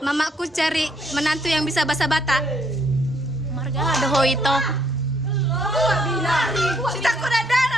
mamaku cari menantu yang bisa bahasa Batak. Marga ada ho itu. Sita ku dadar.